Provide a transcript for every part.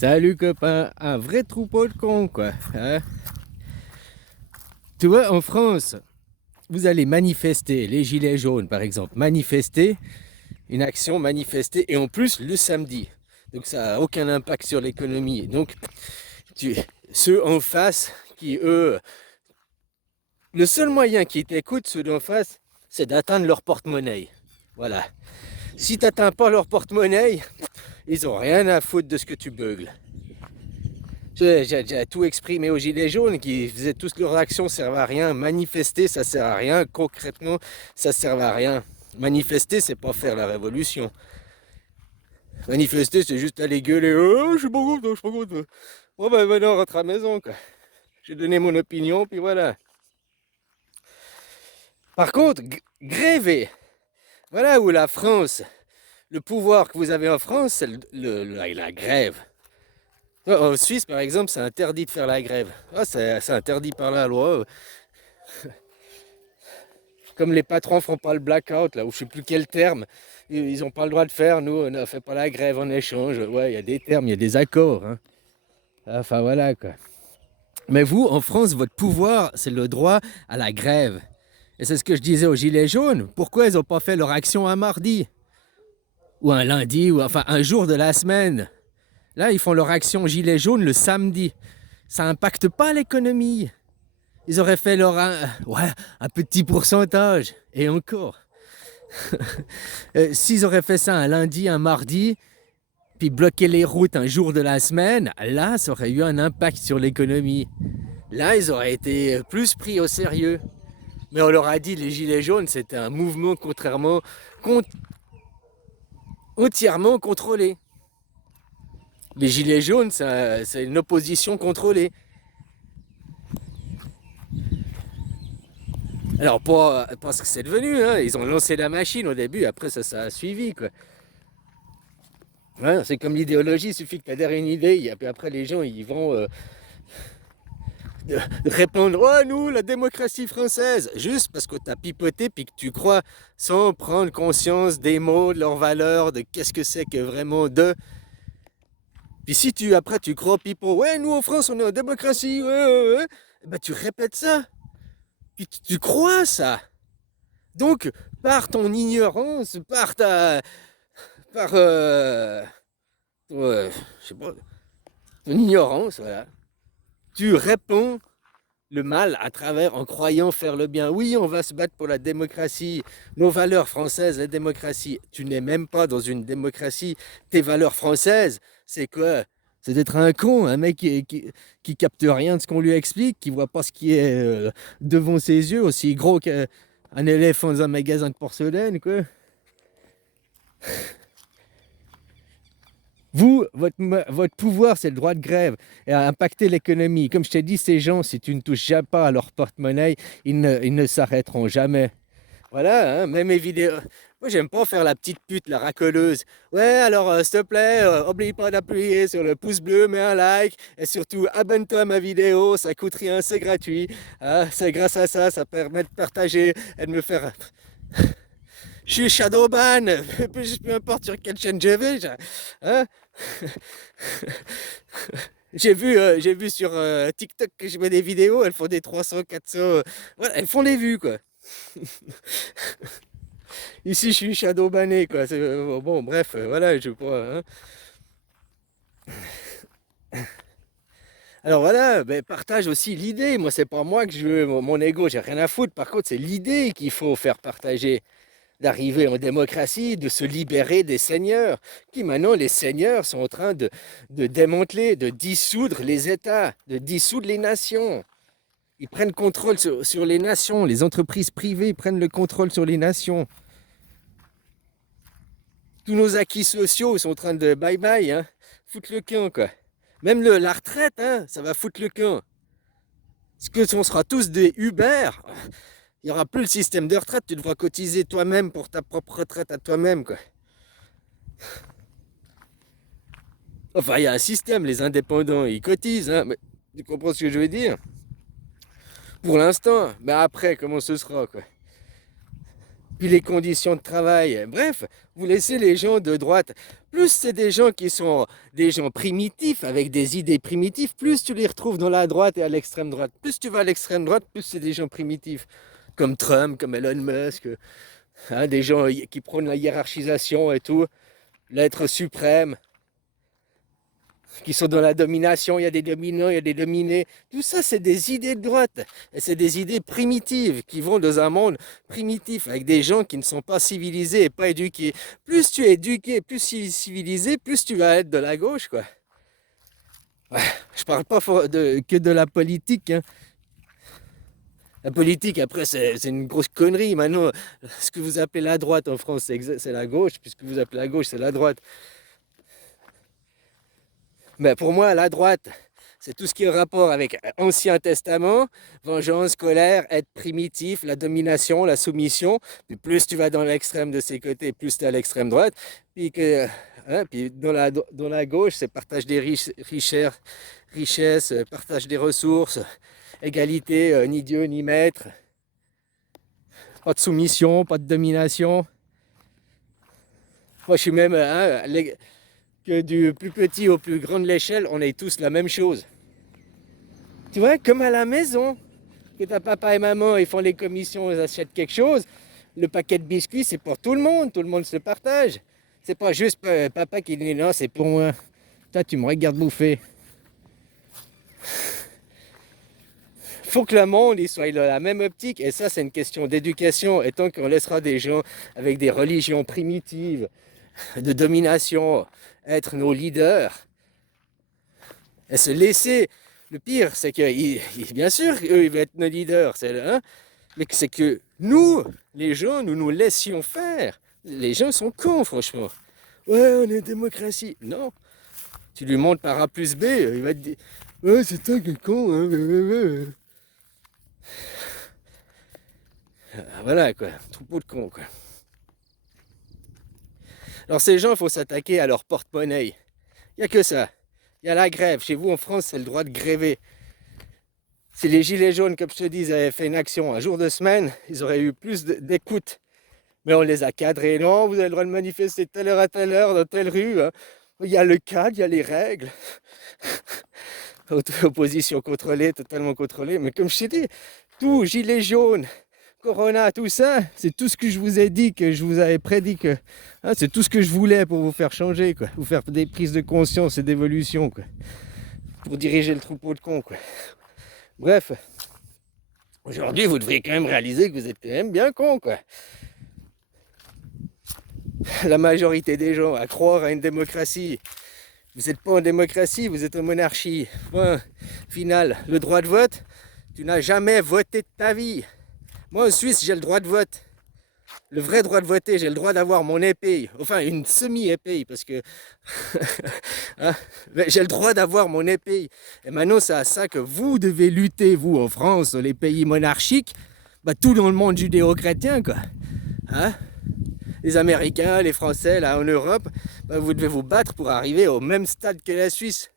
Salut copain, un vrai troupeau de cons quoi. Hein. Tu vois, en France, vous allez manifester, les gilets jaunes par exemple, manifester, une action manifester, et en plus le samedi. Donc ça n'a aucun impact sur l'économie. Donc tu, ceux en face qui, eux, le seul moyen qui t'écoutent, ceux d'en face, c'est d'atteindre leur porte-monnaie. Voilà. Si tu n'atteins pas leur porte-monnaie, ils ont rien à foutre de ce que tu beugles. J'ai tout exprimé aux Gilets jaunes qui faisaient tous leurs actions, ça ne sert à rien. Manifester, ça ne sert à rien. Concrètement, ça ne sert à rien. Manifester, c'est pas faire la révolution. Manifester, c'est juste aller gueuler. Oh, je suis pas content, je suis pas content. Bon, ben maintenant, on rentre à la maison, quoi. J'ai donné mon opinion, puis voilà. Par contre, gréver. Voilà où la France, le pouvoir que vous avez en France, c'est la grève. En Suisse, par exemple, c'est interdit de faire la grève. Ah, c'est interdit par la loi. Comme les patrons font pas le blackout, là, ou je sais plus quel terme, ils n'ont pas le droit de faire, nous, on ne fait pas la grève en échange. Ouais, il y a des termes, il y a des accords. Hein. Enfin, voilà, quoi. Mais vous, en France, votre pouvoir, c'est le droit à la grève. Et c'est ce que je disais aux Gilets jaunes. Pourquoi ils n'ont pas fait leur action un mardi? Ou un lundi, ou enfin un jour de la semaine? Là, ils font leur action Gilets jaunes le samedi. Ça n'impacte pas l'économie. Ils auraient fait leur un petit pourcentage. Et encore. S'ils auraient fait ça un lundi, un mardi, puis bloqué les routes un jour de la semaine, là, ça aurait eu un impact sur l'économie. Là, ils auraient été plus pris au sérieux. Mais on leur a dit, les Gilets jaunes, c'était un mouvement entièrement contrôlé. Les Gilets jaunes, c'est une opposition contrôlée. Alors, pas ce que c'est devenu, hein. Ils ont lancé la machine au début, après ça a suivi, quoi. Ouais, c'est comme l'idéologie, il suffit que tu adhères une idée, et puis après les gens, ils vont répondre « Oh, nous, la démocratie française !» Juste parce que tu as pipoté, puis que tu crois, sans prendre conscience des mots, de leurs valeurs, de qu'est-ce que c'est que vraiment de... Puis si après tu crois pipo, ouais, nous en France, on est en démocratie, ouais. Ben, tu répètes ça. Puis tu crois ça. Donc, par ton ignorance, par, ouais, je sais pas, ton ignorance, voilà, tu réponds le mal à travers en croyant faire le bien. Oui, on va se battre pour la démocratie, nos valeurs françaises, la démocratie. Tu n'es même pas dans une démocratie. Tes valeurs françaises, c'est quoi? C'est d'être un con, un mec qui capte rien de ce qu'on lui explique, qui voit pas ce qui est devant ses yeux, aussi gros qu'un éléphant dans un magasin de porcelaine, quoi. Vous, votre pouvoir, c'est le droit de grève et à impacter l'économie. Comme je t'ai dit, ces gens, si tu ne touches jamais pas à leur porte-monnaie, ils ne s'arrêteront jamais. Voilà, hein, même mes vidéos. Moi, j'aime pas faire la petite pute, la racoleuse. Ouais, alors, s'il te plaît, oublie pas d'appuyer sur le pouce bleu, mets un like, et surtout, abonne-toi à ma vidéo, ça coûte rien, c'est gratuit. Ah, c'est grâce à ça, ça permet de partager et de me faire... Je suis Shadowban, peu importe sur quelle chaîne je vais. Hein. J'ai vu sur TikTok que je mets des vidéos, elles font des 300, 400. Voilà, elles font des vues, quoi. Ici, je suis Shadowbané, quoi. Bon, bref, voilà, je sais pas. Hein. Alors voilà, ben, partage aussi l'idée. Moi, c'est pas moi que je veux, mon ego, j'ai rien à foutre. Par contre, c'est l'idée qu'il faut faire partager. D'arriver en démocratie, de se libérer des seigneurs, qui maintenant, les seigneurs sont en train de démanteler, de dissoudre les États, de dissoudre les nations. Ils prennent contrôle sur les nations, les entreprises privées prennent le contrôle sur les nations. Tous nos acquis sociaux sont en train de bye-bye, hein, foutre le camp, quoi. Même la retraite, hein, ça va foutre le camp. Est-ce que on sera tous des Uber? Il n'y aura plus le système de retraite, tu devras cotiser toi-même pour ta propre retraite à toi-même, quoi. Enfin, il y a un système, les indépendants, ils cotisent, hein, mais tu comprends ce que je veux dire? Pour l'instant, mais après, comment ce sera, quoi? puis les conditions de travail. Bref, vous laissez les gens de droite. Plus c'est des gens qui sont des gens primitifs, avec des idées primitives, plus tu les retrouves dans la droite et à l'extrême droite. Plus tu vas à l'extrême droite, plus c'est des gens primitifs. Comme Trump, comme Elon Musk, hein, des gens qui prônent la hiérarchisation et tout, l'être suprême, qui sont dans la domination, il y a des dominants, il y a des dominés. Tout ça, c'est des idées de droite. Et c'est des idées primitives qui vont dans un monde primitif, avec des gens qui ne sont pas civilisés et pas éduqués. Plus tu es éduqué, plus civilisé, plus tu vas être de la gauche, quoi. Ouais, je parle pas que de la politique, hein. La politique, après, c'est une grosse connerie. Maintenant, ce que vous appelez la droite en France, c'est la gauche. Puis ce que vous appelez la gauche, c'est la droite. Mais pour moi, la droite, c'est tout ce qui est rapport avec Ancien Testament, vengeance, colère, être primitif, la domination, la soumission. Puis plus tu vas dans l'extrême de ces côtés, plus tu es à l'extrême droite. Puis dans la gauche, c'est partage des richesses, partage des ressources, égalité, ni Dieu ni maître, pas de soumission, pas de domination. Moi, je suis même que du plus petit au plus grand de l'échelle, on est tous la même chose. Tu vois, comme à la maison, que ta papa et maman, ils font les commissions, ils achètent quelque chose, le paquet de biscuits, c'est pour tout le monde se partage. C'est pas juste papa qui dit non, c'est pour moi. Toi, tu me regardes bouffer. Faut que le monde il soit dans la même optique, et ça, c'est une question d'éducation. Et tant qu'on laissera des gens avec des religions primitives, de domination, être nos leaders, et se laisser. Le pire, c'est que, bien sûr, eux, ils vont être nos leaders, mais c'est que nous, les gens, nous laissions faire. Les gens sont cons, franchement. Ouais, on est démocratie. Non. Tu lui montres par A plus B, il va te dire ouais, c'est toi qui es con. Hein. Voilà, quoi. Troupeau de cons, quoi. Alors, ces gens, il faut s'attaquer à leur porte-monnaie. Il n'y a que ça. Il y a la grève. Chez vous, en France, c'est le droit de gréver. Si les gilets jaunes, comme je te dis, avaient fait une action un jour de semaine, ils auraient eu plus d'écoute. Mais on les a cadrés. Non, vous avez le droit de manifester telle heure à telle heure dans telle rue. Hein. Il y a le cadre, il y a les règles. Opposition contrôlée, totalement contrôlée. Mais comme je t'ai dit, tout, gilets jaunes, Corona, tout ça, c'est tout ce que je vous ai dit, que je vous avais prédit que hein, c'est tout ce que je voulais pour vous faire changer, quoi. Vous faire des prises de conscience et d'évolution, quoi. Pour diriger le troupeau de cons, quoi. Bref, aujourd'hui, vous devriez quand même réaliser que vous êtes quand même bien cons, quoi. La majorité des gens à croire à une démocratie. Vous n'êtes pas en démocratie, vous êtes en monarchie. Point final. Le droit de vote, tu n'as jamais voté de ta vie. Moi, en Suisse, j'ai le droit de vote. Le vrai droit de voter, j'ai le droit d'avoir mon épée. Enfin, une semi-épée, parce que... hein, j'ai le droit d'avoir mon épée. Et maintenant, c'est à ça que vous devez lutter, vous, en France, dans les pays monarchiques. Bah, tout dans le monde judéo-chrétien, quoi. Hein? Les Américains, les Français, là, en Europe, bah, vous devez vous battre pour arriver au même stade que la Suisse.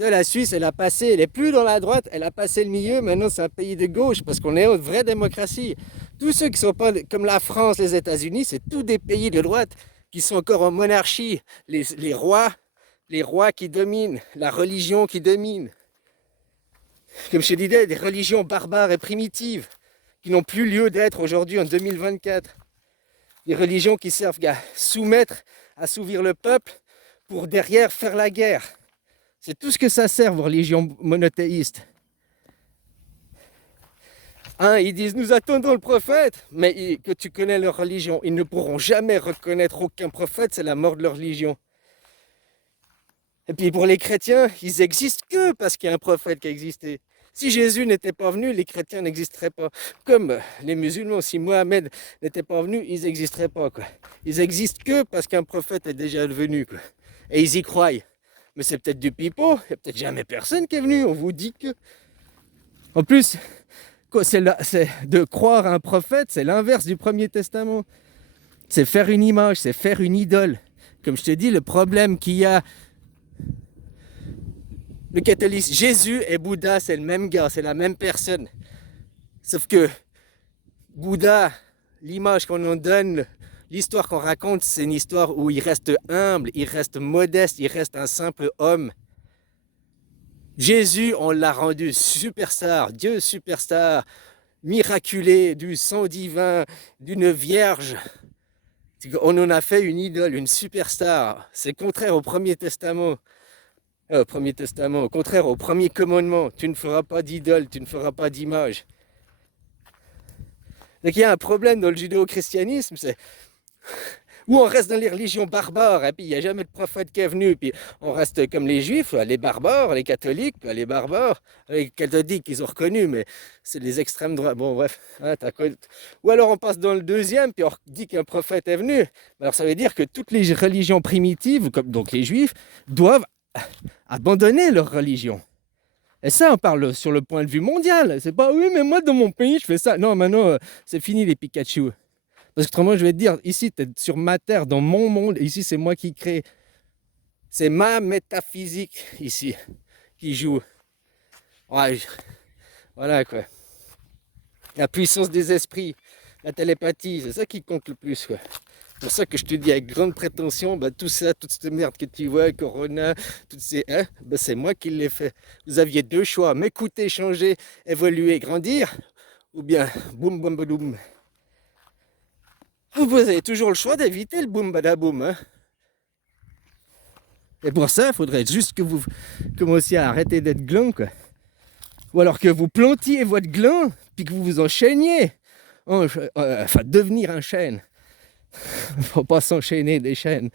La Suisse, elle a passé, elle n'est plus dans la droite, elle a passé le milieu, maintenant c'est un pays de gauche, parce qu'on est une vraie démocratie. Tous ceux qui ne sont pas comme la France, les États-Unis, c'est tous des pays de droite qui sont encore en monarchie. Les rois qui dominent, la religion qui domine. Comme je te disais, des religions barbares et primitives, qui n'ont plus lieu d'être aujourd'hui en 2024. Des religions qui servent à soumettre, à assouvir le peuple, pour derrière faire la guerre. C'est tout ce que ça sert, vos religions monothéistes. Hein, ils disent, nous attendons le prophète, mais que tu connais leur religion. Ils ne pourront jamais reconnaître aucun prophète, c'est la mort de leur religion. Et puis pour les chrétiens, ils existent que parce qu'il y a un prophète qui a existé. Si Jésus n'était pas venu, les chrétiens n'existeraient pas. Comme les musulmans, si Mohamed n'était pas venu, ils n'existeraient pas, quoi. Ils existent que parce qu'un prophète est déjà venu, quoi. Et ils y croient. Mais c'est peut-être du pipeau, il n'y a peut-être jamais personne qui est venu, on vous dit que... En plus, c'est de croire à un prophète, c'est l'inverse du Premier Testament. C'est faire une image, c'est faire une idole. Comme je te dis, le problème qu'il y a... Le catholicisme, Jésus et Bouddha, c'est le même gars, c'est la même personne. Sauf que Bouddha, l'image qu'on en donne, l'histoire qu'on raconte, c'est une histoire où il reste humble, il reste modeste, il reste un simple homme. Jésus, on l'a rendu superstar, Dieu superstar, miraculé, du sang divin, d'une vierge. On en a fait une idole, une superstar. C'est contraire au Premier Testament. Premier Testament, au contraire au premier commandement. Tu ne feras pas d'idole, tu ne feras pas d'image. Donc il y a un problème dans le judéo-christianisme, c'est où on reste dans les religions barbares, et puis il n'y a jamais de prophète qui est venu, puis on reste comme les juifs, les barbares, les catholiques, les barbares, les catholiques ils ont reconnu, mais c'est les extrêmes droits, bon bref, hein, ou alors on passe dans le deuxième, puis on dit qu'un prophète est venu, alors ça veut dire que toutes les religions primitives, comme donc les juifs, doivent abandonner leur religion. Et ça, on parle sur le point de vue mondial. C'est pas, oui, mais moi, dans mon pays, je fais ça. Non, maintenant, c'est fini les Pikachu. Parce que autrement, je vais te dire, ici, tu es sur ma terre, dans mon monde. Ici, c'est moi qui crée. C'est ma métaphysique, ici, qui joue. Ouais, voilà, quoi. La puissance des esprits, la télépathie, c'est ça qui compte le plus, quoi. C'est pour ça que je te dis avec grande prétention, bah, tout ça, toute cette merde que tu vois, Corona, toutes ces... Hein, bah, c'est moi qui l'ai fait. Vous aviez deux choix, m'écouter, changer, évoluer, grandir, ou bien boum boum boum. Vous avez toujours le choix d'éviter le boum badaboum. Hein. Et pour ça, il faudrait juste que vous commenciez à arrêter d'être gland, quoi. Ou alors que vous plantiez votre gland, puis que vous vous enchaîniez. Enfin, devenir un chêne. Faut pas s'enchaîner des chaînes.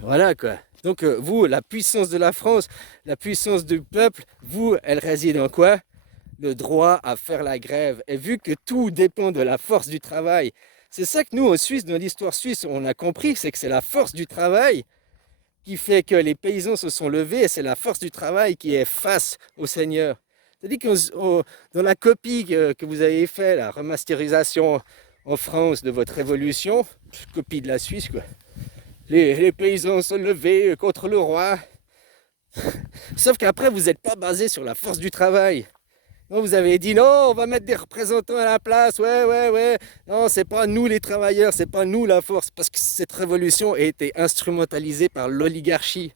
Voilà quoi. Donc vous, la puissance de la France, la puissance du peuple, vous, elle réside en quoi? Le droit à faire la grève. Et vu que tout dépend de la force du travail, c'est ça que nous en Suisse, dans l'histoire suisse, on a compris, c'est que c'est la force du travail qui fait que les paysans se sont levés et c'est la force du travail qui est face au Seigneur. C'est-à-dire que dans la copie que vous avez fait, la remasterisation en France de votre révolution, copie de la Suisse, quoi. Les paysans se levaient contre le roi. Sauf qu'après, vous n'êtes pas basé sur la force du travail. Non, vous avez dit non, on va mettre des représentants à la place. Ouais. Non, c'est pas nous les travailleurs, c'est pas nous la force. Parce que cette révolution a été instrumentalisée par l'oligarchie.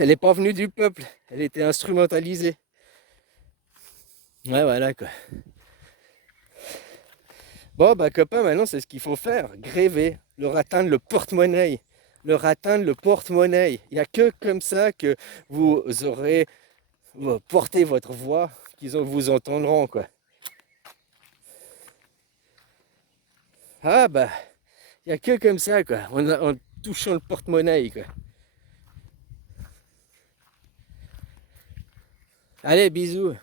Elle n'est pas venue du peuple, elle a été instrumentalisée. Ouais, voilà quoi. Bon, bah copain, maintenant c'est ce qu'il faut faire. Gréver, leur atteindre le porte-monnaie. Leur atteindre le porte-monnaie. Il n'y a que comme ça que vous aurez porté votre voix, qu'ils vous entendront, quoi. Ah bah, il n'y a que comme ça, quoi. En touchant le porte-monnaie, quoi. Allez, bisous.